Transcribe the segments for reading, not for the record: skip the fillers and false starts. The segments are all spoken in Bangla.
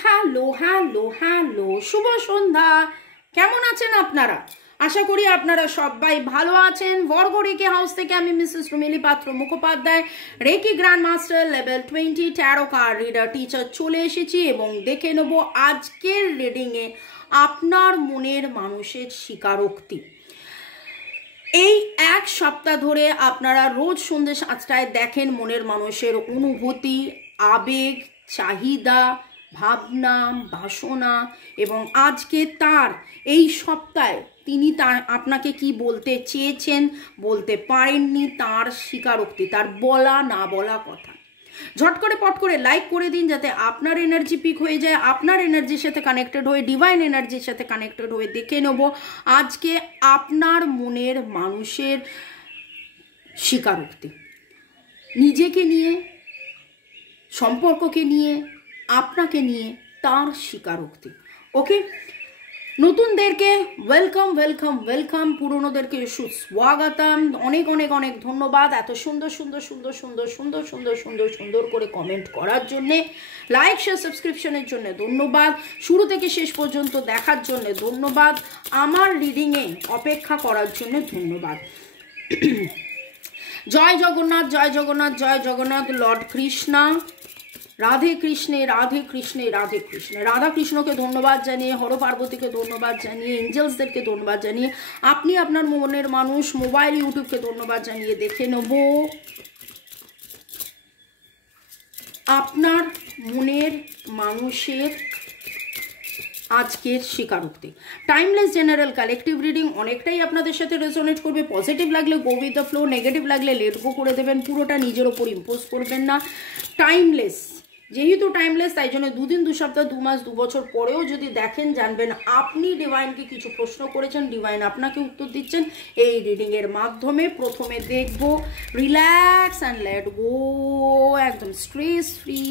হ্যালো হ্যালো হ্যালো, শুভ সন্ধ্যা। কেমন আছেন আপনারা? আশা করি আপনারা সবাই ভালো আছেন। বর্গ রেকি হাউস থেকে আমি Mrs Rumili Patra Mukhopadhyay, reiki grand master level 20 tarot card reader teacher চলে এসেছি এবং দেখে নেব আজকের রিডিংয়ে আপনার মনের মানুষের স্বীকারোক্তি। এই এক সপ্তাহ ধরে আপনারা রোজ সন্ধ্যে 7টায় দেখেন মনের মানুষের অনুভূতি, আবেগ, চাহিদা, ভাবনা, বাসনা, এবং আজকে তার এই সপ্তাহে তিনি তার আপনাকে কি বলতে চেয়েছেন, বলতে পারেননি, তার স্বীকারোক্তি, তার বলা না বলা কথা। ঝট করে পট করে লাইক করে দিন যাতে আপনার এনার্জি পিক হয়ে যায়, আপনার এনার্জির সাথে কানেক্টেড হয়ে, ডিভাইন এনার্জির সাথে কানেক্টেড হয়ে দেখে নেব আজকে আপনার মনের মানুষের স্বীকারোক্তি, নিজেকে নিয়ে, সম্পর্ককে নিয়ে, আপনাকে নিয়ে তার স্বীকারোক্তি। ওকে, নতুনদেরকে ওয়েলকাম ওয়েলকাম ওয়েলকাম, পুরনোদেরকে সুস্বাগতম। অনেক অনেক অনেক ধন্যবাদ এত সুন্দর সুন্দর সুন্দর সুন্দর সুন্দর সুন্দর সুন্দর সুন্দর করে কমেন্ট করার জন্যে, লাইক শেয়ার সাবস্ক্রিপশনের জন্য ধন্যবাদ, শুরু থেকে শেষ পর্যন্ত দেখার জন্য ধন্যবাদ, আমার রিডিংয়ে অপেক্ষা করার জন্য ধন্যবাদ। জয় জগন্নাথ, জয় জগন্নাথ, জয় জগন্নাথ। লর্ড কৃষ্ণা, রাধে কৃষ্ণে রাধে কৃষ্ণে রাধে কৃষ্ণে। রাধা কৃষ্ণকে ধন্যবাদ জানিয়ে, হর পার্বতীকে ধন্যবাদ জানিয়ে, এঞ্জেলসদেরকে ধন্যবাদ জানিয়ে, আপনি আপনার মনের মানুষ মোবাইল ইউটিউবকে ধন্যবাদ জানিয়ে দেখে নেব আপনার মনের মানুষের আজকের স্বীকারোক্তি। টাইমলেস জেনারেল কালেকটিভ রিডিং অনেকটাই আপনাদের সাথে রেজোনেট করবে। পজিটিভ লাগলে go with the flow, negative লাগলে লেট গো করে দেবেন, পুরোটা নিজের ওপর ইম্পোজ করবেন না। টাইমলেস, যেহেতু টাইমলেস তাই জন্য 2 দিন 2 সপ্তাহ 2 মাস 2 বছর পরেও যদি দেখেন, জানবেন আপনি ডিভাইনকে কিছু প্রশ্ন করেছেন, ডিভাইন আপনাকে উত্তর দিচ্ছেন এই রিডিংয়ের মাধ্যমে। প্রথমে দেখব রিল্যাক্স অ্যান্ড লেট গো, একদম stress free,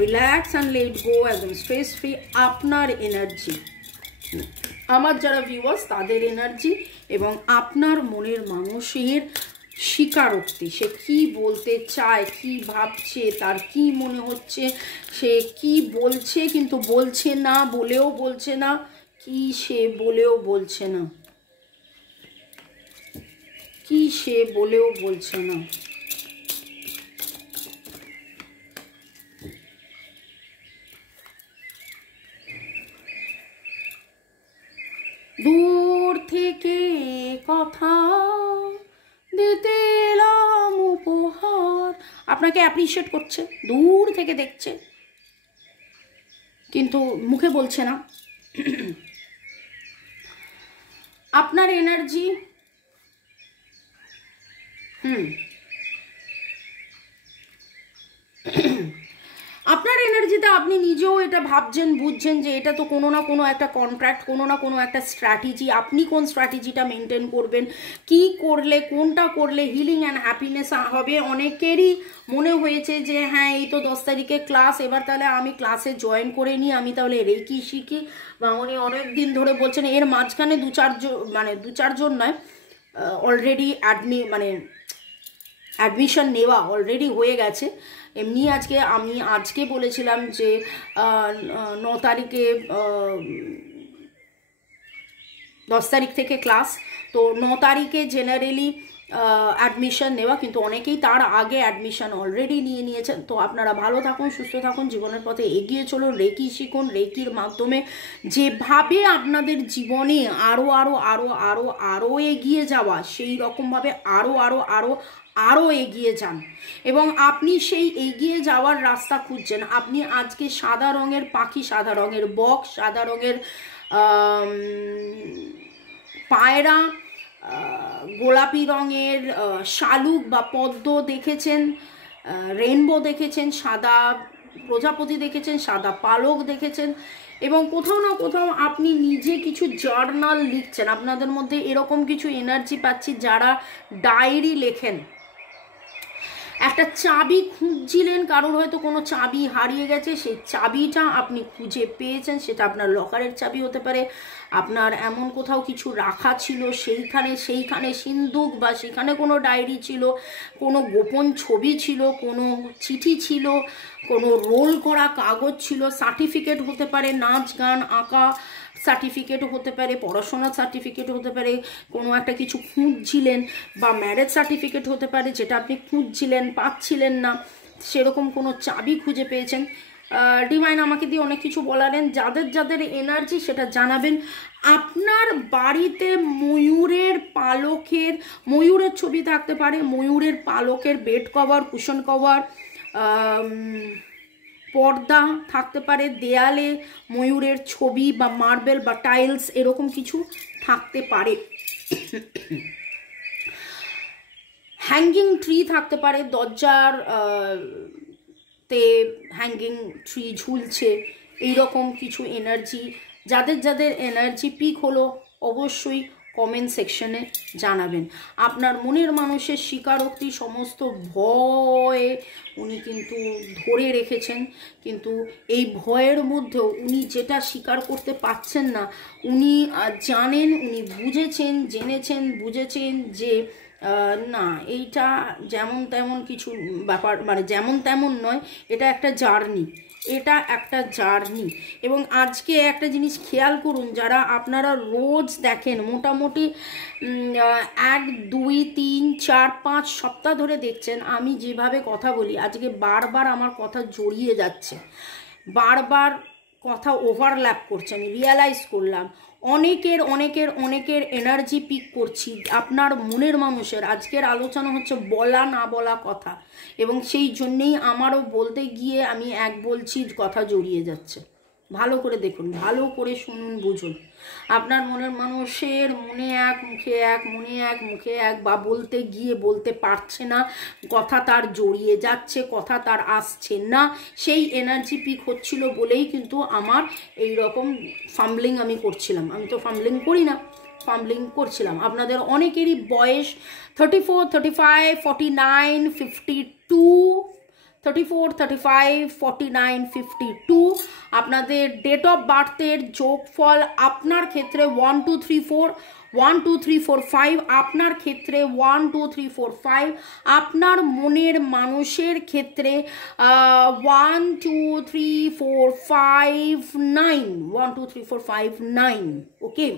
relax and let go, একদম স্ট্রেস ফ্রি। আপনার এনার্জি, আমার যারা ভিউয়ার্স তাদের এনার্জি এবং আপনার মনের মানুষের স্বীকারোক্তি, সে কি বলতে চায়, কি ভাবছে, তার কি মনে হচ্ছে, সে কি বলছে কিন্তু বলছে না, বলেও বলছে না, কি সে বলেও বলছে না, কি সে বলেও বলছে না। দূর থেকে কথা দিতে এলাম উপহার, আপনাকে অ্যাপ্রিশিয়েট করছে, দূর থেকে দেখছে কিন্তু মুখে বলছে না। আপনার এনার্জি আপনার এনার্জিতে আপনি নিজেও এটা ভাবছেন, বুঝছেন যে এটা তো কোনো না কোনো একটা কন্ট্রাক্ট, কোনো না কোনো একটা স্ট্র্যাটেজি। আপনি কোন স্ট্র্যাটেজিটা মেনটেন করবেন, কি করলে, কোনটা করলে হিলিং অ্যান্ড হ্যাপিনেস হবে। অনেকেরই মনে হয়েছে যে হ্যাঁ এই তো 10 তারিখে ক্লাস, এবার তাহলে আমি ক্লাসে জয়েন করে নিই, আমি তাহলে রেকি শিখি। বা উনি অনেক দিন ধরে বলছেন, এর মাঝখানে 2-4 জন নয়, অলরেডি অ্যাডমিশন নেওয়া অলরেডি হয়ে গেছে। এমনি আমি আজকে বলেছিলাম যে 9 তারিখে 10 তারিখ থেকে ক্লাস, তো 9 তারিখে জেনারেলি অ্যাডমিশন নেওয়া, কিন্তু অনেকেই তার আগে অ্যাডমিশন অলরেডি নিয়ে নিয়েছেন। তো আপনারা ভালো থাকুন, সুস্থ থাকুন, জীবনের পথে এগিয়ে চলুন, রেকি শিখুন। রেকির মাধ্যমে যেভাবে আপনাদের জীবনে আরও আরও আরও আরও আরও এগিয়ে যাওয়া, সেই রকমভাবে আরও আরও আরও আরও এগিয়ে যান এবং আপনি সেই এগিয়ে যাওয়ার রাস্তা খুঁজছেন। আপনি আজকে সাদা রঙের পাখি, সাদা রঙের বক, সাদা রঙের পায়রা, গোলাপি রঙের শালুক বা পদ্ম দেখেছেন, রেইনবো দেখেছেন, সাদা প্রজাপতি দেখেছেন, সাদা পালক দেখেছেন, এবং কোথাও না কোথাও আপনি নিজে কিছু জার্নাল লিখছেন। আপনাদের মধ্যে এরকম কিছু এনার্জি পাচ্ছি যারা ডায়েরি লেখেন। একটা চাবি খুঁজছিলেন, কারোর হয়তো কোনো চাবি হারিয়ে গেছে, সেই চাবিটা আপনি খুঁজে পেয়েছেন। সেটা আপনার লকারের চাবি হতে পারে, আপনার এমন কোথাও কিছু রাখা ছিল, সেইখানে সিন্দুক বা সেখানে কোনো ডায়েরি ছিল, কোনো গোপন ছবি ছিল, কোনো চিঠি ছিল, কোনো রোল করা কাগজ ছিল, সার্টিফিকেট হতে পারে, নাচ গান আঁকা সার্টিফিকেটও হতে পারে, পড়াশোনার সার্টিফিকেট হতে পারে, কোনো একটা কিছু খুঁজছিলেন, বা ম্যারেজ সার্টিফিকেট হতে পারে যেটা আপনি খুঁজছিলেন পাচ্ছিলেন না, সেরকম কোনো চাবি খুঁজে পেয়েছেন। ডিভাইন আমাকে দিয়ে অনেক কিছু বলালেন। যাদের যাদের এনার্জি সেটা জানাবেন। আপনার বাড়িতে ময়ূরের পালকের, ময়ূরের ছবি থাকতে পারে, ময়ূরের পালকের বেড কভার, কুশন কভার, পর্দা থাকতে পারে, দেয়ালে ময়ূরের ছবি বা মার্বেল বা টাইলস এরকম কিছু থাকতে পারে। হ্যাঙ্গিং ট্রি থাকতে পারে, দরজার তে হ্যাঙ্গিং ট্রি ঝুলছে, এইরকম কিছু এনার্জি। যাদের যাদের এনার্জি পিক হলো অবশ্যই কমেন্ট সেকশনে জানাবেন। আপনার মনের মানুষের স্বীকারোক্তি, সমস্ত ভয় উনি কিন্তু ধরে রেখেছেন, কিন্তু এই ভয়ের মধ্যেও উনি যেটা স্বীকার করতে পারছেন না, উনি জানেন, উনি জেনেছেন বুঝেছেন যে না, এইটা যেমন তেমন কিছু ব্যাপার, মানে যেমন তেমন নয়, এটা একটা জার্নি, এটা একটা জার্নি। এবং আজকে একটা জিনিস খেয়াল করুন, যারা আপনারা রোজ দেখেন, মোটামুটি 1 2 3 4 5 সপ্তাহ ধরে দেখছেন আমি যেভাবে কথা বলি, আজকে বারবার আমার কথা জড়িয়ে যাচ্ছে, বারবার কথা ওভারল্যাপ করছে। আমি রিয়ালাইজ করলাম অনেকের এনার্জি পিক করছি আপনার মনের মানুষের। আজকের আলোচনা হচ্ছে বলা না বলা কথা, এবং সেই জন্যেই আমারও বলতে গিয়ে আমি বলছি কথা জড়িয়ে যাচ্ছে। ভালো করে দেখুন, ভালো করে শুনুন, বুঝুন। আপনার মনের মানুষের মনে এক মুখে এক, মনে এক মুখে এক, বা বলতে গিয়ে বলতে পারছে না, কথা তার জড়িয়ে যাচ্ছে, কথা তার আসছে না, সেই এনার্জি পিক হচ্ছিল বলেই কিন্তু আমার এই রকম ফাম্বলিং আমি করছিলাম। আমি তো ফাম্বলিং করি না, ফাম্বলিং করছিলাম। আপনাদের অনেকেরই বয়স 34, 35, 49, 52, 34, 35, 49, 52। আপনাদের ডেট অফ বার্থের যোগফল আপনার ক্ষেত্রে 1 2 3 4, 1 2 3 4 5, আপনার ক্ষেত্রে 1 2 3 4 5, আপনার মনের মানুষের ক্ষেত্রে 1 2 3 4 5 9, 1 2 3 4 5 9। ওকে,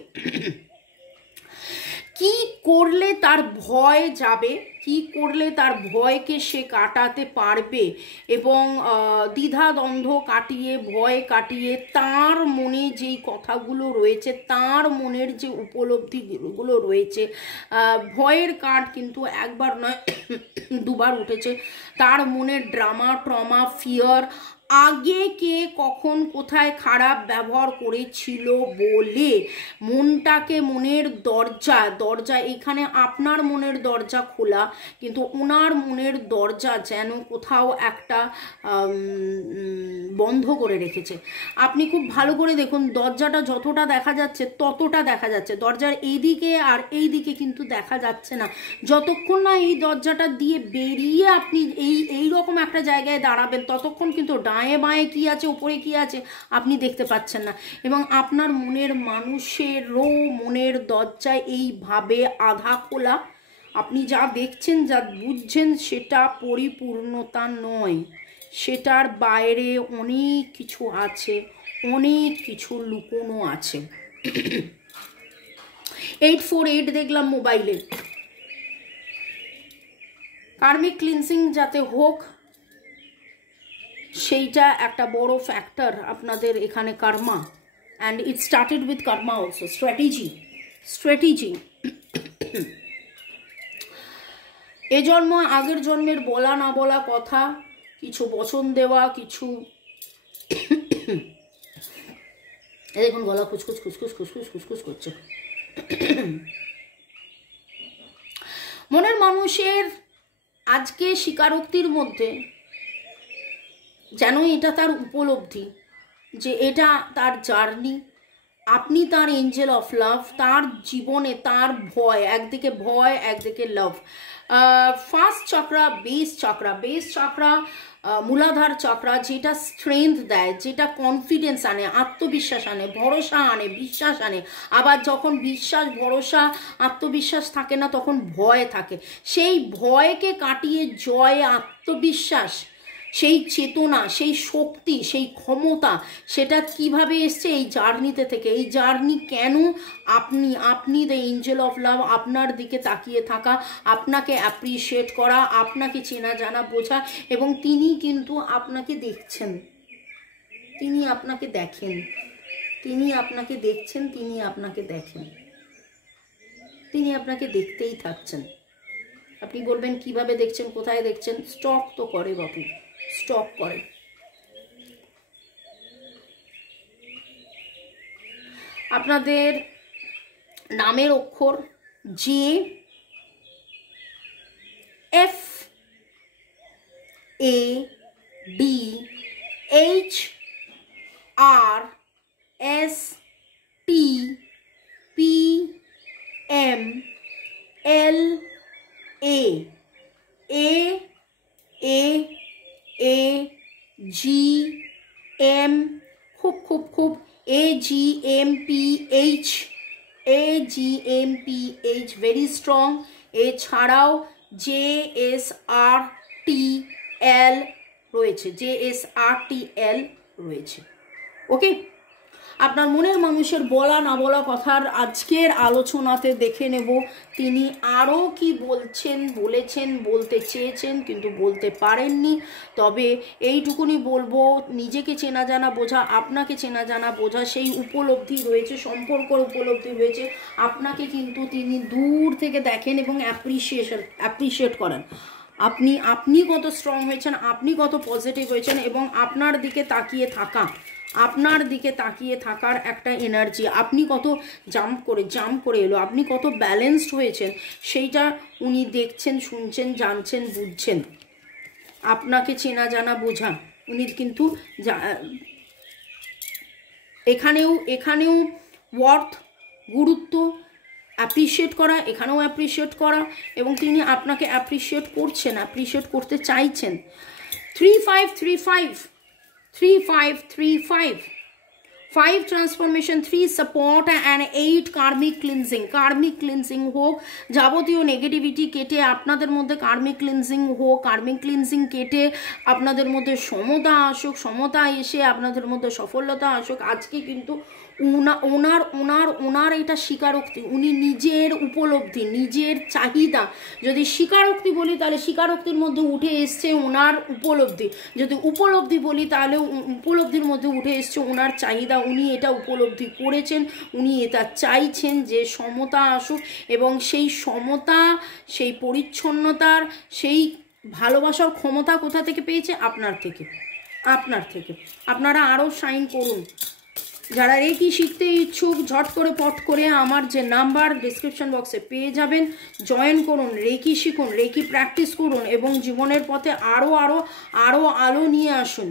কি করলে তার ভয় যাবে, কি করলে তার ভয়কে সে কাটাতে পারবে, এবং দ্বিধাদ্বন্দ্ব কাটিয়ে, ভয় কাটিয়ে, তার মনে যেই কথাগুলো রয়েছে, তার মনের যে উপলব্ধিগুলো রয়েছে, ভয়ের কার্ড কিন্তু একবার নয় দুবার উঠেছে। তার মনের ড্রামা, ট্রমা, ফিয়ার, আগে কে কখন কোথায় খারাপ ব্যবহার করেছিল বলে মনটাকে, মনের দরজা এখানে আপনার মনের দরজা খোলা, কিন্তু ওনার মনের দরজা যেন কোথাও একটা বন্ধ করে রেখেছে। আপনি খুব ভালো করে দেখুন, দরজাটা যতটা দেখা যাচ্ছে ততটা দেখা যাচ্ছে, দরজার এইদিকে আর এইদিকে কিন্তু দেখা যাচ্ছে না। যতক্ষণ না এই দরজাটা দিয়ে বেরিয়ে আপনি এই রকম একটা জায়গায় দাঁড়াবেন, ততক্ষণ কিন্তু ডায়ে বাঁয়ে কি আছে, উপরে কি আছে আপনি দেখতে পাচ্ছেন না। এবং আপনার মনের মানুষেরও মনের দরজায় এইভাবে আধা খোলা। আপনি যা দেখছেন, যা বুঝছেন, সেটা পরিপূর্ণতা নয়, সেটার বাইরে অনেক কিছু আছে, অনেক কিছু লুকোনো আছে। 848 দেখলাম মোবাইলে। কার্মিক ক্লিনসিং যাতে হোক, সেইটা একটা বড় ফ্যাক্টর আপনাদের এখানে karma, and it started with karma also. Strategy এ জন্ম আগের জন্মের বলা না বলা কথা, কিছু বচন দেওয়া, কিছু দেখুন গলা খুসখুস খুসখুস খুসখুস খুসখুস করছে। মনের মানুষের আজকে স্বীকারোক্তির মধ্যে যেন এটা তার উপলব্ধি, যে এটা তার জার্নি, আপনি তার এঞ্জেল অফ লাভ, তার জীবনে তার ভয়, একদিকে লাভ। ফার্স্ট চক্রা, বেস চক্রা, মূলাধার চক্রা, যেটা স্ট্রেংথ দেয়, যেটা কনফিডেন্স আনে, আত্মবিশ্বাস আনে, ভরসা আনে, বিশ্বাস আনে। আবার যখন বিশ্বাস, ভরসা, আত্মবিশ্বাস থাকে না, তখন ভয় থাকে। সেই ভয়কে কাটিয়ে জয়, আত্মবিশ্বাস, সেই চেতনা, সেই শক্তি, সেই ক্ষমতা, সেটা কিভাবে এসছে এই জার্নিতে থেকে। এই জার্নি কেন? আপনি দ্য এঞ্জেল অফ লাভ, আপনার দিকে তাকিয়ে থাকা, আপনাকে অ্যাপ্রিসিয়েট করা, আপনাকে চেনা জানা বোঝা, এবং তিনি কিন্তু আপনাকে দেখছেন, তিনি আপনাকে দেখেন, তিনি আপনাকে দেখছেন, তিনি আপনাকে দেখেন, তিনি আপনাকে দেখতেই থাকছেন। আপনি বলবেন কিভাবে দেখছেন, কোথায় দেখছেন? স্টক তো করে বাপু, স্টক করে। আপনাদের নামের অক্ষর J, F, A, D, H, R, S, T, P, M, L, A, A, A, A, G, M, খুব খুব খুব, A, G, M, P, H, A, G, M, P, H, very strong. এছাড়াও J, S, R, T, L রয়েছে, J, S, R, T, L রয়েছে। ওকে, আপনার মনের মানুষের বলা না বলা কথার আজকের আলোচনাতে দেখে নেব তিনি আরও কি বলছেন, বলেছেন, বলতে চেয়েছেন কিন্তু বলতে পারেননি। তবে এইটুকুনি বলবো, নিজেকে চেনা জানা বোঝা, আপনাকে চেনা জানা বোঝা, সেই উপলব্ধি রয়েছে, সম্পর্কর উপলব্ধি রয়েছে। আপনাকে কিন্তু তিনি দূর থেকে দেখেন এবং অ্যাপ্রিসিয়েট করেন। আপনি কত স্ট্রং হয়েছেন, আপনি কত পজিটিভ হয়েছেন, এবং আপনার দিকে তাকিয়ে থাকা, আপনার দিকে তাকিয়ে থাকার একটা এনার্জি, আপনি কত জাম্প করে এলো, আপনি কত ব্যালেন্সড হয়েছেন, সেইটা উনি দেখছেন, শুনছেন, জানছেন, বুঝছেন। আপনাকে চেনা জানা বোঝা উনি কিন্তু এখানেও ওয়ার্থ, গুরুত্ব, অ্যাপ্রিসিয়েট করা, এখানেও অ্যাপ্রিসিয়েট করা, এবং তিনি আপনাকে অ্যাপ্রিসিয়েট করছেন, অ্যাপ্রিসিয়েট করতে চাইছেন। 3535 3535, 5 transformation, 3 support and 8 karmic cleansing হোক, যাবতীয় নেগেটিভিটি কেটে আপনাদের মধ্যে কার্মিক ক্লিনজিং হোক, কার্মিক ক্লিনজিং কেটে আপনাদের মধ্যে সমতা আসুক, সমতা এসে আপনাদের মধ্যে সফলতা আসুক। আজকে কিন্তু ওনার এটা স্বীকারোক্তি, উনি নিজের উপলব্ধি, নিজের চাহিদা, যদি স্বীকারোক্তি বলি তাহলে স্বীকারোক্তির মধ্যে উঠে এসছে ওনার উপলব্ধি, যদি উপলব্ধি বলি তাহলে উপলব্ধির মধ্যে উঠে এসছে ওনার চাহিদা। উনি এটা উপলব্ধি করেছেন, উনি এটা চাইছেন যে সমতা আসুক, এবং সেই সমতা, সেই পরিচ্ছন্নতার, সেই ভালোবাসার ক্ষমতা কোথা থেকে পেয়েছে? আপনার থেকে। আপনারা আরও শাইন করুন। যারা রেকি শিখতে ইচ্ছুক, ঝট করে পট করে আমার যে নাম্বার ডিসক্রিপশন বক্সে পেয়ে যাবেন, জয়েন করুন, রেকি শিখুন, রেকি প্র্যাকটিস করুন, এবং জীবনের পথে আরও আলো নিয়ে আসুন।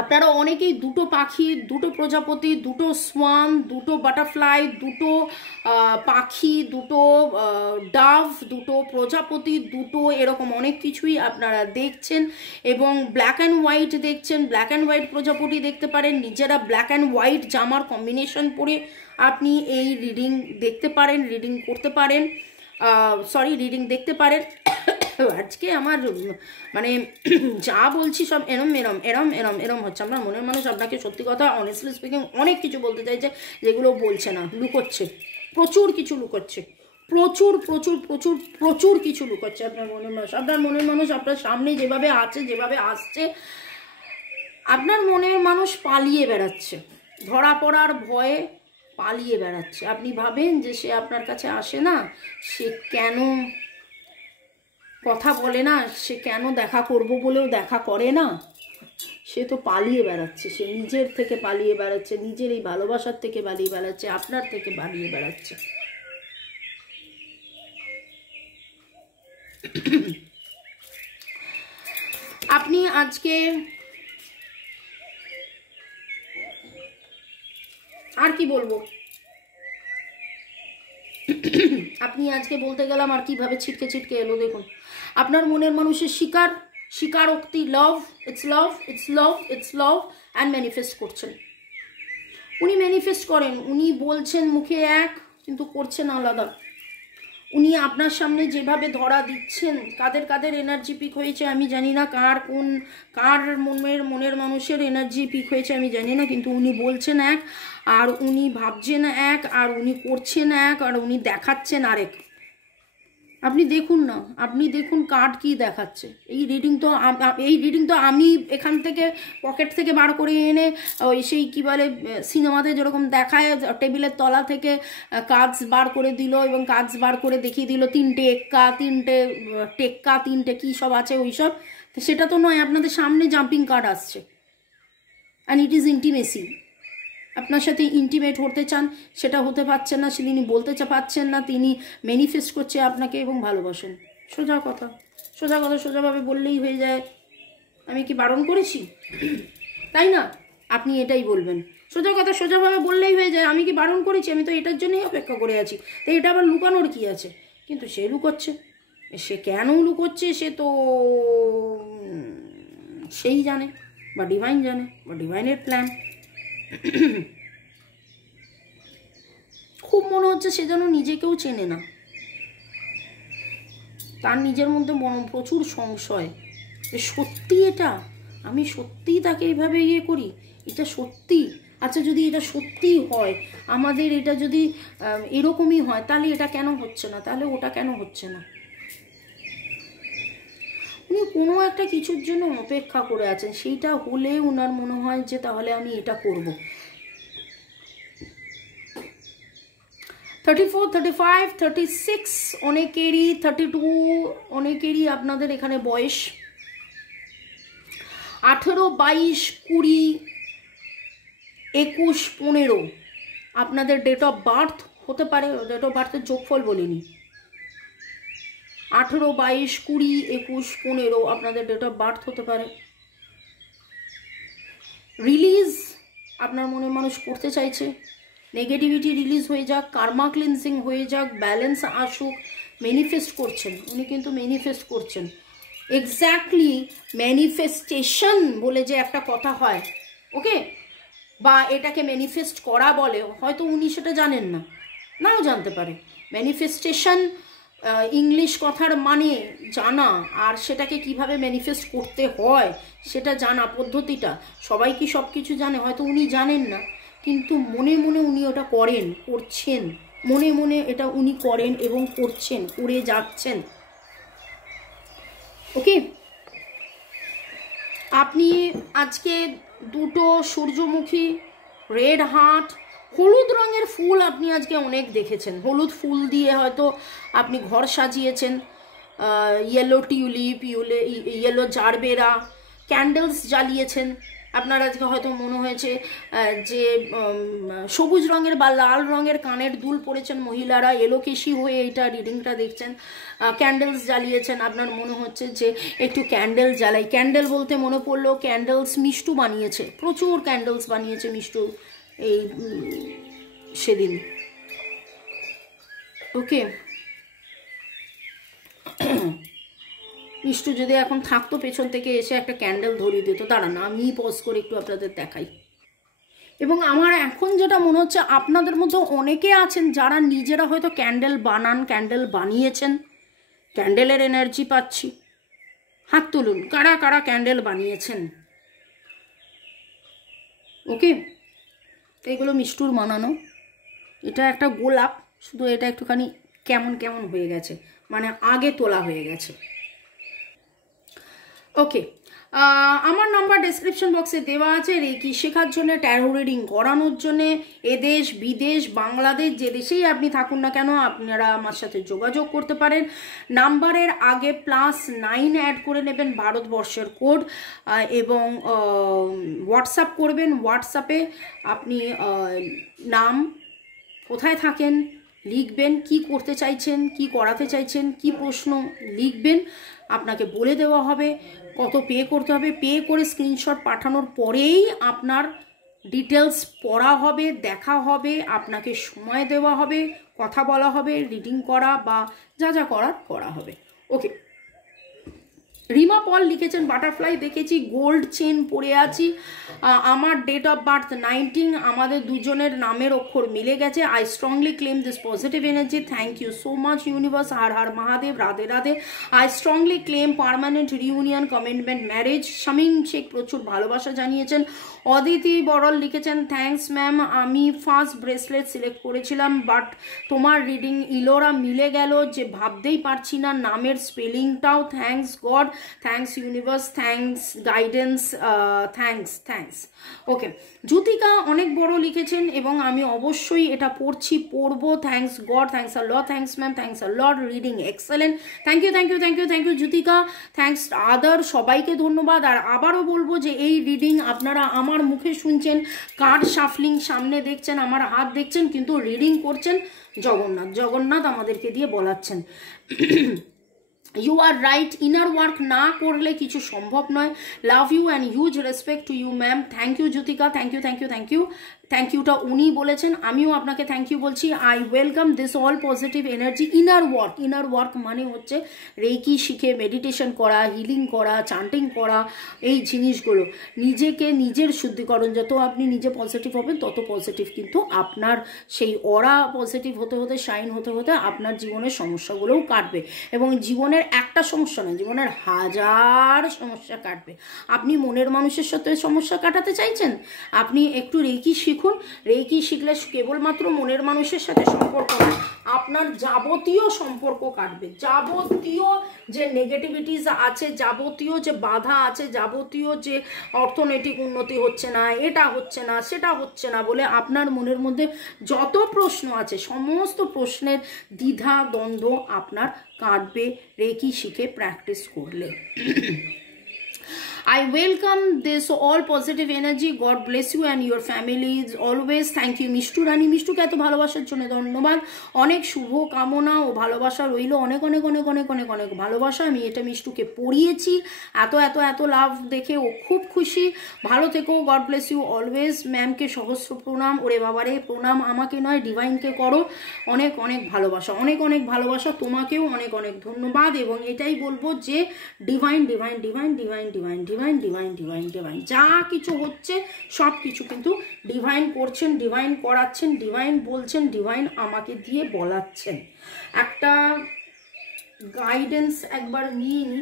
আপনারা অনেকেই দুটো পাখি, দুটো প্রজাপতি, দুটো সোয়ান, দুটো বাটারফ্লাই, দুটো পাখি, দুটো ডাভ, দুটো প্রজাপতি, দুটো এরকম অনেক কিছুই আপনারা দেখছেন, এবং ব্ল্যাক অ্যান্ড হোয়াইট দেখছেন। ব্ল্যাক অ্যান্ড হোয়াইট প্রজাপতি দেখতে পারেন, নিজেরা ব্ল্যাক অ্যান্ড হোয়াইট জামার কম্বিনেশন পরে আপনি এই রিডিং দেখতে পারেন, রিডিং করতে পারেন, রিডিং দেখতে পারেন। আজকে আমার মানে যা বলছি সব এরম হচ্ছে। আপনার মনের মানুষ আপনাকে সত্যি কথা, অনেস্টলি স্পিকিং, অনেক কিছু বলতে চাইছে যেগুলো বলছে না, লুকোচ্ছে, প্রচুর কিছু লুকোচ্ছে, প্রচুর কিছু লুকোচ্ছে আপনার মনের মানুষ। আপনার মনের মানুষ আপনার সামনে যেভাবে আছে, যেভাবে আসছে, আপনার মনের মানুষ পালিয়ে বেড়াচ্ছে, ধরা পড়ার ভয়ে পালিয়ে বেড়াচ্ছে। আপনি ভাবেন যে সে আপনার কাছে আসে না, সে কেন কথা বলে না, সে কেন দেখা করব বলেও দেখা করে না, সে তো পালিয়ে বেড়াচ্ছে, সে নিজের থেকে পালিয়ে বেড়াচ্ছে, নিজের এই ভালোবাসার থেকে পালিয়ে বেড়াচ্ছে, আপনার থেকে পালিয়ে বেড়াচ্ছে। আপনি আজকে আর কি বলবো, আপনি আজকে বলতে গেলাম আর কিভাবে ছিটকে এলো দেখুন। আপনার মনের মানুষের স্বীকারোক্তি, লাভ, ইটস লাভ অ্যান্ড ম্যানিফেস্ট করছেন। উনি ম্যানিফেস্ট করেন, উনি বলছেন মুখে এক কিন্তু করছেন আলাদা। উনি আপনার সামনে যেভাবে ধরা দিচ্ছেন, কাদের কাদের এনার্জি পিক হয়েছে আমি জানি না, কার মনের মানুষের এনার্জি পিক হয়েছে আমি জানি না, কিন্তু উনি বলছেন এক, আর উনি ভাবছেন এক, আর উনি করছেন এক, আর উনি দেখাচ্ছেন আরেক। আপনি দেখুন না, আপনি দেখুন কার্ড কি দেখাচ্ছে। এই রিডিং তো আমি এখান থেকে পকেট থেকে বার করে এনে ওই সেই কী বলে সিনেমাতে যেরকম দেখায়, টেবিলের তলা থেকে কার্ডস বার করে দিল এবং কার্ডস বার করে দেখিয়ে দিল তিনটে এক্কা, তিনটে টেক্কা, তিনটে কী সব আছে ওই সব। সেটা তো নয়, আপনাদের সামনে জাম্পিং কার্ড আসছে, অ্যান্ড ইট ইজ ইন্টিমেসি। আপনার সাথে ইন্টিমেট হতে চান, সেটা হতে পারছেন না, তিনি বলতে পারছেন না, তিনি ম্যানিফেস্ট করছে আপনাকে এবং ভালোবাসেন। সোজা কথা, সোজাভাবে বললেই হয়ে যায়। আমি কি বারণ করেছি? তাই না? আপনি এটাই বলবেন, সোজা কথা সোজাভাবে বললেই হয়ে যায়। আমি কি বারণ করেছি? আমি তো এটার জন্যই অপেক্ষা করে আছি, তাই এটা আবার লুকানোর কি আছে? কিন্তু সে লুকোচ্ছে, সে কেন লুকোচ্ছে সে তো সেই জানে, বা ডিভাইন জানে, বা ডিভাইনের প্ল্যান। খুব মনে হচ্ছে সে যেন নিজেকেও চেনে না, তার নিজের মধ্যে প্রচুর সংশয়। সত্যি এটা আমি সত্যিই তাকে এইভাবে ইয়ে করি, এটা সত্যি? আচ্ছা যদি এটা সত্যিই হয়, আমাদের এটা যদি এরকমই হয়, তাহলে এটা কেন হচ্ছে না, তাহলে ওটা কেন হচ্ছে না? উনি কোনো একটা কিছুর জন্য অপেক্ষা করে আছেন, সেইটা হলে ওনার মনে হয় যে তাহলে আমি এটা করব। 34, 35, 36 অনেকেরই, 32 অনেকেরই আপনাদের এখানে বয়স। 18, 22, 20, 21, 15 আপনাদের ডেট অফ বার্থ হতে পারে। ডেট অফ বার্থের যোগফল বলিনি। 18, 22, 20, 21, 15 আপনাদের ডেট অফ বার্থ হতে পারে। রিলিজ আপনার মনের মানুষ করতে চাইছে, নেগেটিভিটি রিলিজ হয়ে যাক, কার্মা ক্লিনজিং হয়ে যাক, ব্যালেন্স আসুক, ম্যানিফেস্ট করছেন। উনি কিন্তু ম্যানিফেস্ট করছেন। এক্স্যাক্টলি ম্যানিফেস্টেশন বলে যে একটা কথা হয়, ওকে, বা এটাকে ম্যানিফেস্ট করা বলে, হয়তো উনি সেটা জানেন না, নাও জানতে পারে। ম্যানিফেস্টেশন ইংলিশ কথার মানে জানা, আর সেটাকে কিভাবে ম্যানিফেস্ট করতে হয় সেটা জানা, পদ্ধতিটা। সবাই কি সব কিছু জানে? হয়তো উনি জানেন না, কিন্তু মনে মনে উনি ওটা করছেন, মনে মনে এটা উনি করেন এবং করছেন, করে যাচ্ছেন। ওকে, আপনি আজকে দুটো সূর্যমুখী, রেড হার্ট, হলুদ রঙের ফুল আপনি আজকে অনেক দেখেছেন। হলুদ ফুল দিয়ে হয়তো আপনি ঘর সাজিয়েছেন, yellow tulip, yellow gerbera, candles জ্বালিয়েছেন। আপনার আজকে হয়তো মনে হয়েছে যে সবুজ রঙের বা লাল রঙের কানের দুল পরেছেন মহিলারা, এলোকেশি হয়ে এইটা রিডিংটা দেখছেন, ক্যান্ডেলস জ্বালিয়েছেন। আপনার মনে হচ্ছে যে একটু ক্যান্ডেল জ্বালাই। ক্যান্ডেল বলতে মনে পড়লো, ক্যান্ডেলস মিষ্টু বানিয়েছে, প্রচুর ক্যান্ডেলস বানিয়েছে মিষ্টু এই সেদিন। ওকে, মিষ্টু যদি এখন থাকতো পেছন থেকে এসে একটা ক্যান্ডেল ধরিয়ে দিত। দাঁড়ান আমি পজ করে একটু আপনাদের দেখাই। এবং আমার এখন যেটা মনে হচ্ছে, আপনাদের মধ্যে অনেকে আছেন যারা নিজেরা হয়তো ক্যান্ডেল বানান, ক্যান্ডেল বানিয়েছেন, ক্যান্ডেলের এনার্জি পাচ্ছি। হাত তুলুন, কারা কারা ক্যান্ডেল বানিয়েছেন। ওকে, এগুলো মিষ্টুর বানানো। এটা একটা গোলাপ, শুধু এটা একটুখানি কেমন কেমন হয়ে গেছে, মানে আগে তোলা হয়ে গেছে। ওকে, আমার নাম্বার ডেসক্রিপশন বক্সে দেওয়া আছে। রেকি শেখার জন্য, ট্যারো রিডিং করানোর জন্যে, এদেশ বিদেশ বাংলাদেশ যে দেশেই আপনি থাকুন না কেন আপনারা আমার সাথে যোগাযোগ করতে পারেন। নাম্বারের আগে +9 অ্যাড করে নেবেন, ভারতবর্ষের কোড, এবং হোয়াটসঅ্যাপ করবেন। হোয়াটসঅ্যাপে আপনি নাম, কোথায় থাকেন লিখবেন, কি করতে চাইছেন, কি করাতে চাইছেন, কি প্রশ্ন লিখবেন, আপনাকে বলে দেওয়া হবে কত পে করতে হবে। পে করে স্ক্রিনশট পাঠানোর পরেই আপনার ডিটেলস পড়া হবে, দেখা হবে, আপনাকে সময় দেওয়া হবে, কথা বলা হবে, রিডিং করা বা যা যা করার করা হবে। ওকে, রিমা পল লিখেছেন বাটারফ্লাই দেখেছি, গোল্ড চেন পরে আছি, আমার ডেট অফ বার্থ 19, আমাদের দুজনের নামের অক্ষর মিলে গেছে। I strongly claim this positive energy, thank you so much universe, Har Har Mahadev, Radhe Radhe. I strongly claim permanent reunion, commitment, marriage. Shamim Sheikh প্রচুর ভালোবাসা জানিয়েছেন। অদিতি বড়ল লিখেছেন থ্যাংকস ম্যাম, আমি ফার্স্ট ব্রেসলেট সিলেক্ট করেছিলাম বাট তোমার রিডিং ইলোরা মিলে গেল যে ভাবতেই পারছি না নামের স্পেলিংটাও। Thanks God, thanks universe, thanks guidance, thanks. Okay, Jyotika অনেক বড় লিখেছেন এবং আমি অবশ্যই এটা পড়বো। Thanks God, thanks a lot, thanks ma'am, thanks a lot, reading excellent. Thank you Jyotika, thanks other, সবাইকে ধন্যবাদ। আর আবারও বলবো যে এই রিডিং আপনারা আমার মুখে শুনছেন, কার্ড শাফলিং সামনে দেখছেন, আমার হাত দেখছেন, কিন্তু রিডিং করছেন জগন্নাথ আমাদেরকে দিয়ে বলাচ্ছেন। You are right, inner work না করলে কিছু সম্ভব নয়। Love you and huge respect to you ma'am. Thank you Jyotika, thank ইউটা উনি বলেছেন, আমিও আপনাকে থ্যাংক ইউ বলছি। I welcome this all positive energy. Inner work মানে হচ্ছে রেকি শিখে মেডিটেশন করা, হিলিং করা, চান্টিং করা, এই জিনিসগুলো নিজেকে নিজের শুদ্ধিকরণ। যত আপনি নিজে পজিটিভ হবেন তত পজিটিভ কিন্তু আপনার সেই অরা পজিটিভ হতে হতে, শাইন হতে হতে আপনার জীবনের সমস্যাগুলোও কাটবে। এবং জীবনের একটা সমস্যা নয়, জীবনের হাজার সমস্যা কাটবে। আপনি মনের মানুষের সাথে সমস্যা কাটাতে চাইছেন, আপনি একটু রেকি শিখুন। রেকি শিখলে কেবলমাত্র মনের মানুষের সাথে সম্পর্ক নয়, আপনার যাবতীয় সম্পর্ক কাটবে। যাবতীয় যে নেগেটিভিটিস আছে, যাবতীয় যে বাধা আছে, যাবতীয় যে অর্থনৈতিক উন্নতি হচ্ছে না, এটা হচ্ছে না, সেটা হচ্ছে না বলে আপনার মনের মধ্যে যত প্রশ্ন আছে, সমস্ত প্রশ্নের দ্বিধা দ্বন্দ্ব আপনার কাটবে রেকি শিখে প্র্যাকটিস করলে। I welcome this all positive energy. God bless you and your families always. Thank you Mishtu রানী, মিষ্টুকে এত ভালোবাসার জন্য ধন্যবাদ। অনেক শুভ কামনা ও ভালোবাসা রইল, অনেক অনেক অনেক অনেক অনেক অনেক ভালোবাসা। আমি এটা মিষ্টুকে পড়িয়েছি, এত এত এত লাভ দেখে ও খুব খুশি। ভালো থেকো, গড ব্লেস ইউ অলওয়েজ। ম্যামকে সহস্র প্রণাম। ওরে বাবারে, প্রণাম আমাকে নয় ডিভাইনকে করো। অনেক অনেক ভালোবাসা, অনেক অনেক ভালোবাসা তোমাকেও, অনেক অনেক ধন্যবাদ। এবং এটাই বলবো যে divine divine divine divine divine divine divine divine divine যা কিছু হচ্ছে সব কিছু কিন্তু ডিভাইন করছেন, ডিভাইন করাচ্ছেন, ডিভাইন বলছেন, ডিভাইন আমাকে দিয়ে বলাচ্ছেন। একটা গাইডেন্স একবার নিয়ে নি।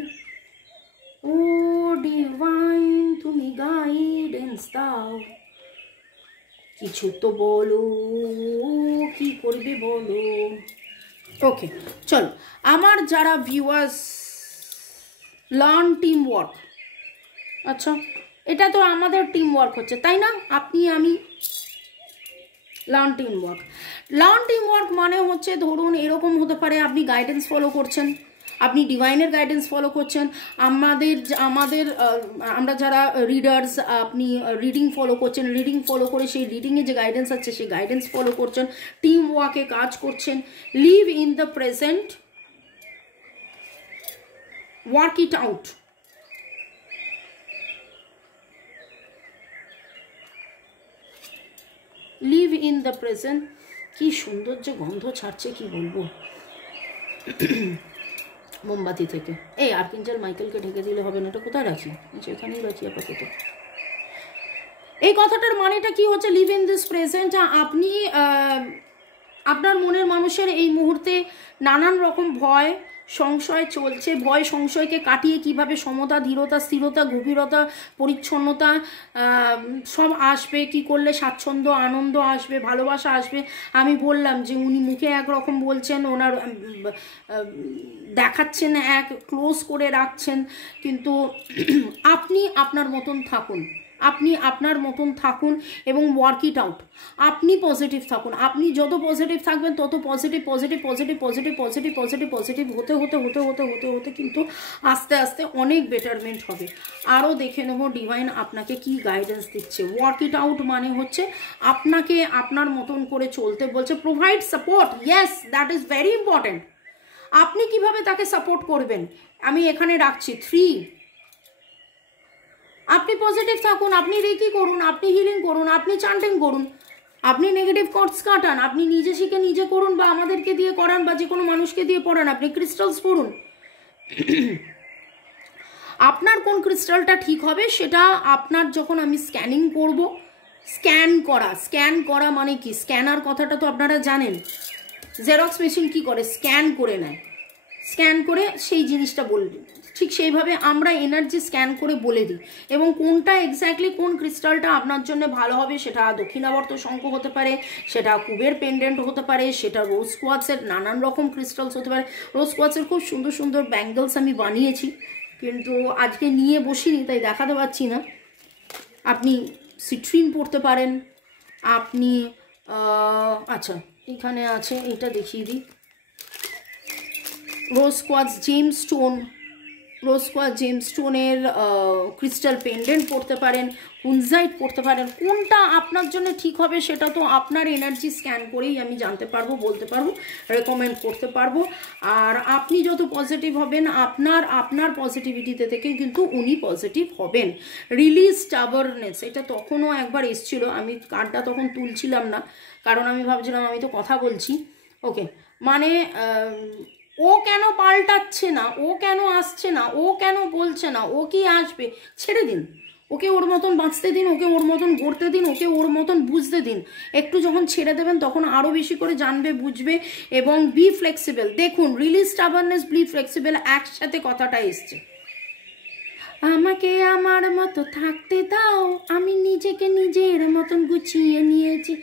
ও ডিভাইন তুমি গাইডেন্স দাও, কিছু তো বলো, কি করবে বলো। ওকে চলো, আমার যারা ভিউয়ার্স লার্ন টিম ওয়ার্ক, আচ্ছা এটা তো আমাদের টিম ওয়ার্ক হচ্ছে তাই না, আপনি আমি লার্ন টিম ওয়ার্ক মানে হচ্ছে ধরুন এরকম হতে পারে আপনি গাইডেন্স ফলো করছেন, আপনি ডিভাইনের গাইডেন্স ফলো করছেন, আমরা যারা রিডার্স আপনি রিডিং ফলো করছেন, রিডিং ফলো করে সেই রিডিংয়ে যে গাইডেন্স আছে সেই গাইডেন্স ফলো করছেন, টিম ওয়ার্কে কাজ করছেন। Live in the present, work it out. Live in the present, কি সুন্দর যে গন্ধ ছাড়ছে কি বলবো মোমবাতি থেকে। এই আর্কিঞ্জেল মাইকেলকে ঢেকে দিলে হবে না, এটা কোথায় রাখি, এখানেই রাখি আপাতত। এই কথাটার মানেটা কি হচ্ছে, লিভ ইন দিস প্রেজেন্ট। আপনি আপনার মনের মানুষের এই মুহূর্তে নানান রকম ভয় সংশয় চলছে, ভয় সংশয়কে কাটিয়ে কিভাবে সমতা, ধীরতা, স্থিরতা, গভীরতা, পরিচ্ছন্নতা সব আসবে, কি করলে স্বাচ্ছন্দ্য, আনন্দ আসবে, ভালোবাসা আসবে। আমি বললাম যে উনি মুখে একরকম বলছেন, ওনার দেখাচ্ছেন এক, ক্লোজ করে রাখছেন, কিন্তু আপনি আপনার মতন থাকুন, আপনি আপনার মতন থাকুন এবং ওয়ার্ক ইট আউট। আপনি পজিটিভ থাকুন, আপনি যত পজিটিভ থাকবেন তত positive positive positive positive positive positive positive হতে হতে হতে হতে হতে হতে কিন্তু আস্তে আস্তে অনেক বেটারমেন্ট হবে। আরও দেখে নেব ডিভাইন আপনাকে কি গাইডেন্স দিচ্ছে। ওয়ার্ক ইট আউট মানে হচ্ছে আপনাকে আপনার মতন করে চলতে বলছে। Provide support, yes that is very important. আপনি কিভাবে তাকে সাপোর্ট করবেন, আমি এখানে রাখছি 3। আপনি পজিটিভ থাকুন, আপনি রেকি করুন, আপনি হিলিং করুন, আপনি চান্টিং করুন, আপনি নেগেটিভ থটস কাটান, আপনি নিজে শিখে নিজে করুন বা আমাদেরকে দিয়ে করান বা যে কোনো মানুষকে দিয়ে পড়ান, আপনি ক্রিস্টালস পড়ুন। আপনার কোন ক্রিস্টালটা ঠিক হবে সেটা আপনার যখন আমি স্ক্যানিং করব, স্ক্যান করা মানে কি, স্ক্যানার কথাটা তো আপনারা জানেন, জেরক্স মেশিন কি করে, স্ক্যান করে নেয়, স্ক্যান করে সেই জিনিসটা বলবে, ঠিক সেইভাবে আমরা এনার্জি স্ক্যান করে বলে দিই এবং কোনটা এক্স্যাক্টলি কোন ক্রিস্টালটা আপনার জন্য ভালো হবে, সেটা দক্ষিণাবর্ত শঙ্খ হতে পারে, সেটা কুবের পেন্ডেন্ট হতে পারে, সেটা রোজ কোয়ার্টজের নানান রকম ক্রিস্টালস হতে পারে। রোজ কোয়ার্টজের খুব সুন্দর সুন্দর ব্যাঙ্গলস আমি বানিয়েছি, কিন্তু আজকে নিয়ে বসিনি তাই দেখাতে পারছি না। আপনি সিট্রিন পড়তে পারেন, আপনি আচ্ছা এখানে আছে, এটা দেখিয়ে দিই, রোজ কোয়ার্টজ জেমস্টোনের ক্রিস্টাল পেন্ডেন্ট পড়তে পারেন, কুনজাইট পড়তে পারেন। কোনটা আপনার জন্য ঠিক হবে সেটা তো আপনার এনার্জি স্ক্যান করেই আমি জানতে পারবো, বলতে পারবো, রেকমেন্ড করতে পারবো। আর আপনি যত পজিটিভ হবেন আপনার পজিটিভিটিতে থেকে কিন্তু উনি পজিটিভ হবেন। রিলিজ স্টাবারনেস, এটা তখনও একবার এসছিল, আমি কার্ডটা তখন তুলছিলাম না কারণ আমি ভাবছিলাম আমি তো কথা বলছি। ওকে, মানে ও কেন পাল্টাচ্ছে না, ও কেন আসছে না, ও কেন বলছে না, ও কি আসবে, ছেড়ে দিন, ওকে ওর মতন বাঁচতে দিন, ওকে ওর মতন গড়তে দিন, ওকে ওর মতন বুঝতে দিন। একটু যখন ছেড়ে দেবেন তখন আরও বেশি করে জানবে, বুঝবে এবং বি ফ্লেক্সিবল। দেখুন রিলিজ স্টাবারনেস, বি ফ্লেক্সিবল একসাথে কথাটা এসছে। আমাকে আমার মতো থাকতে দাও, আমি নিজেকে নিজের মতন গুছিয়ে নিয়েছি,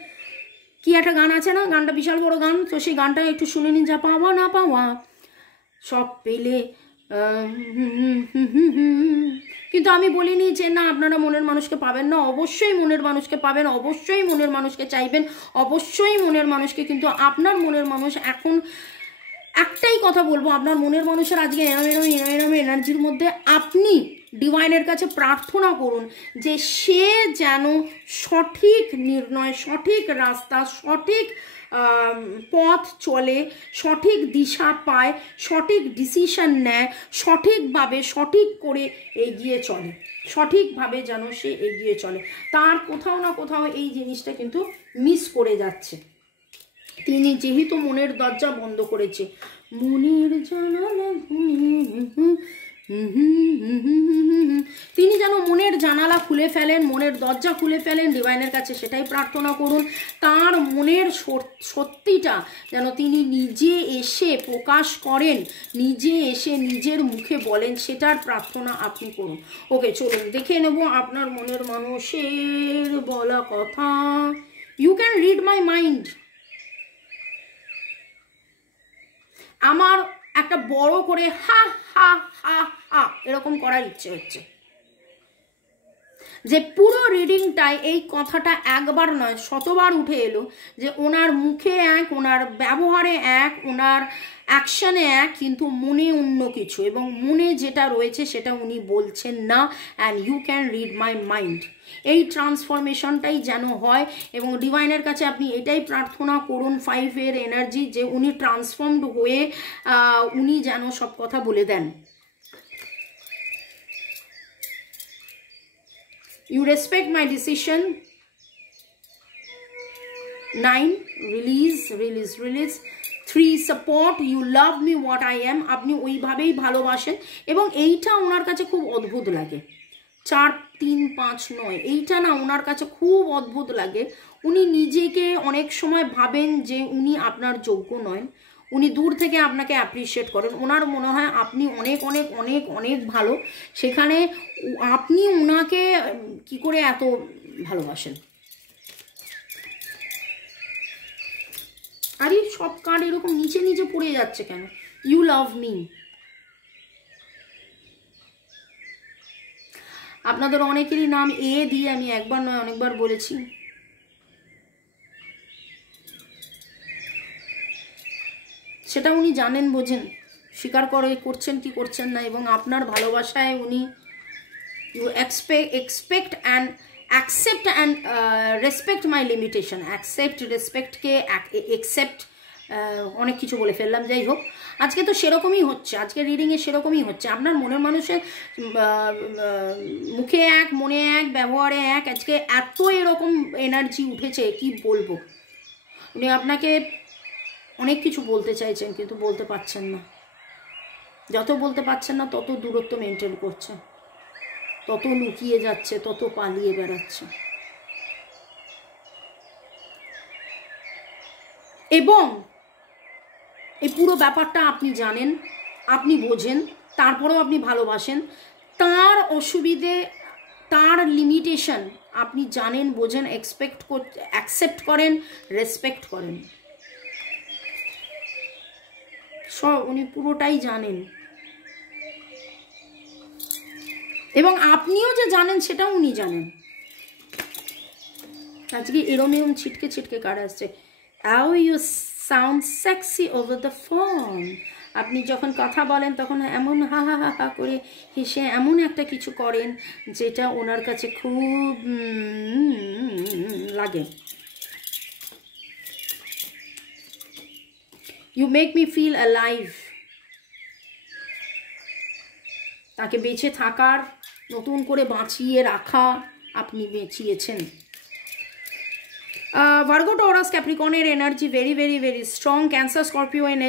কি একটা গান আছে না, গানটা বিশাল বড় গান, তো সেই গানটা একটু শুনে নিন। যা পাওয়া না পাওয়া সব পেলে, কিন্তু আমি বলিনি যে না আপনারা মনের মানুষকে পাবেন না, অবশ্যই মনের মানুষকে পাবেন, অবশ্যই মনের মানুষকে চাইবেন, অবশ্যই মনের মানুষকে, কিন্তু আপনার মনের মানুষ এখন একটাই কথা বলবো, আপনার মনের মানুষের আজকে এরম এনার্জির মধ্যে আপনি ডিভাইনের কাছে প্রার্থনা করুন যে সে যেন সঠিক নির্ণয়, সঠিক রাস্তা, সঠিক পথ চলে, সঠিক দিশা পায়, সঠিক ডিসিশন নেয়, সঠিকভাবে সঠিক করে এগিয়ে চলে, সঠিকভাবে যেন সে এগিয়ে চলে। তার কোথাও না কোথাও এই জিনিসটা কিন্তু মিস করে যাচ্ছে। তিনি যেহেতু মনের দরজা বন্ধ করেছে, মনের জানালা, তিনি যেন মনের জানালা খুলে ফেলেন, মনের দরজা খুলে ফেলেন, ডিভাইনের কাছে সেটাই প্রার্থনা করুন। তার মনের সত্যিটা যেন তিনি নিজে এসে প্রকাশ করেন, নিজে এসে নিজের মুখে বলেন, সেটার প্রার্থনা আপনি করুন। ওকে, চলুন দেখে নেব আপনার মনের মানুষের বলা কথা। You can read my mind. আমার একটা বড় করে হা হা হা হা এরকম করার ইচ্ছে হচ্ছে, যে পুরো রিডিংটায় এই কথাটা একবার নয় শতবার উঠে এলো, যে ওনার মুখে এক, ওনার ব্যবহারে এক, ওনার অ্যাকশনে এক, কিন্তু মনে অন্য কিছু, এবং মনে যেটা রয়েছে সেটা উনি বলছেন না। And you can read my mind, এই ট্রান্সফরমেশনটাই যেন হয়। এবং ডিভাইনের কাছে আপনি এটাই প্রার্থনা করুন, 5-এর এনার্জি, যে উনি ট্রান্সফর্মড হয়ে উনি যেন সব কথা বলে দেন। You respect my decision. 9, release, release, release. 3, support. You love me what I am. আপনি ওইভাবেই ভালোবাসেন এবং এইটা ওনার কাছে খুব অদ্ভুত লাগে। 4, 3, 5, 9 এইটা না ওনার কাছে খুব অদ্ভুত লাগে। উনি নিজেকে অনেক সময় ভাবেন যে উনি আপনার যোগ্য নয়, উনি দূর থেকে আপনাকে অ্যাপ্রিসিয়েট করেন, ওনার মনে হয় আপনি অনেক অনেক অনেক অনেক ভালো, সেখানে আপনি ওনাকে কি করে এত ভালোবাসেন। আরে সব কার্ড এরকম নিচে নিচে পড়ে যাচ্ছে কেন? You love me. আপনাদের অনেকেরই নাম এ দিয়ে আমি একবার নয় অনেকবার বলেছি। সেটা উনি জানেন, বোঝেন, স্বীকার করছেন কি করছেন না, এবং আপনার ভালোবাসায় উনি you expect and accept and respect my limitation. Accept, রেসপেক্টকে অ্যাকসেপ্ট, অনেক কিছু বলে ফেললাম, যাই হোক আজকে তো সেরকমই হচ্ছে, আজকে রিডিংয়ে সেরকমই হচ্ছে। আপনার মনের মানুষের মুখে এক, মনে এক, ব্যবহারে এক, আজকে এত এরকম এনার্জি উঠেছে কি বলবো। উনি আপনাকে অনেক কিছু বলতে চাইছেন কিন্তু বলতে পারছেন না। যত বলতে পারছেন না তত দূরত্ব মেনটেন করছে, তত লুকিয়ে যাচ্ছে, তত পালিয়ে বেড়াচ্ছে। এবং এই পুরো ব্যাপারটা আপনি জানেন, আপনি বোঝেন, তারপরেও আপনি ভালোবাসেন। তার অসুবিধে, তার লিমিটেশন আপনি জানেন, বোঝেন, অ্যাকসেপ্ট করেন, রেসপেক্ট করেন, সব উনি পুরোটাই জানেন। এবং আপনিও যে জানেন সেটাও উনি জানেন। আজকে এরম ছিটকে ছিটকে কার আসছে, how you sound sexy over the phone. আপনি যখন কথা বলেন তখন এমন হা হা হা হা করে হেসে এমন একটা কিছু করেন যেটা ওনার কাছে খুব লাগে। You make me feel alive. তাকে বেঁচে থাকার, নতুন করে বাঁচিয়ে রাখা আপনি বেঁচিয়েছেন। Virgo, Taurus, Capricorn energy very very very strong. Cancer, Scorpio and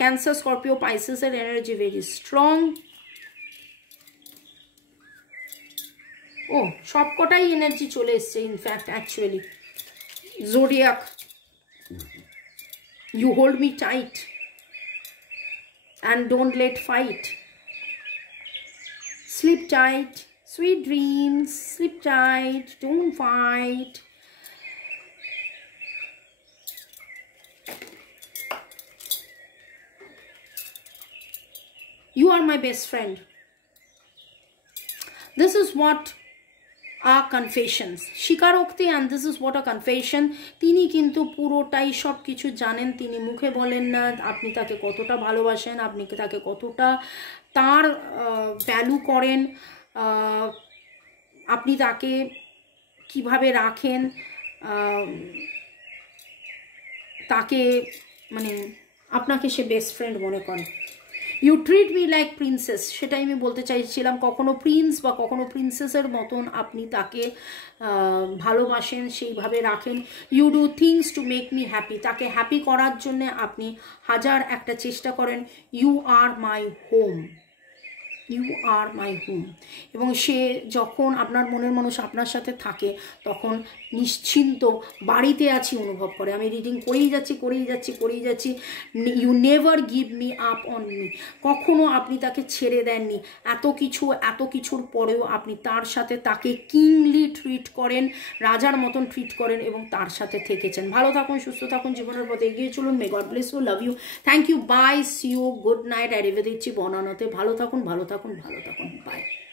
Cancer, Scorpio, Pisces energy very strong. Oh, সব কটাই এনার্জি চলে এসছে in fact actually. Zodiac, you hold me tight and don't let fight. Sleep tight, sweet dreams, sleep tight, don't fight. You are my best friend. This is what are confessions. স্বীকারোক্তি, and this is what a confession. তিনি কিন্তু পুরোটাই সব কিছু জানেন, তিনি মুখে বলেন না। আপনি তাকে কতটা ভালোবাসেন, আপনি তাকে কতটা তার ভ্যালু করেন, আপনি তাকে কিভাবে রাখেন, তাকে মানে আপনাকে সে বেস্ট ফ্রেন্ড মনে করে। You treat me like princess, সেটাই আমি বলতে চাইছিলাম। কখনো প্রিন্স বা কখনো প্রিন্সেসের মতন আপনি তাকে ভালোবাসেন, সেইভাবে রাখেন। You do things to make me happy, তাকে হ্যাপি করার জন্যে আপনি হাজার একটা চেষ্টা করেন। You are my home, you are my home. এবং সে যখন আপনার মনের মানুষ আপনার সাথে থাকে তখন নিশ্চিন্ত বাড়িতে আছি অনুভব করে। আমি রিডিং করেই যাচ্ছি। You never give me up on me, কখনো আপনি তাকে ছেড়ে দেননি। এত কিছুর পরেও আপনি তার সাথে তাকে কিংলি ট্রিট করেন, রাজার মতন ট্রিট করেন এবং তার সাথে থেকেছেন। ভালো থাকুন, সুস্থ থাকুন, জীবনের পথে এগিয়ে চলুন। May God bless you, love you, thank you, bye, see you, good night, অ্যারিভেদেরচি, বনানতে। ভালো থাকুন। Bye.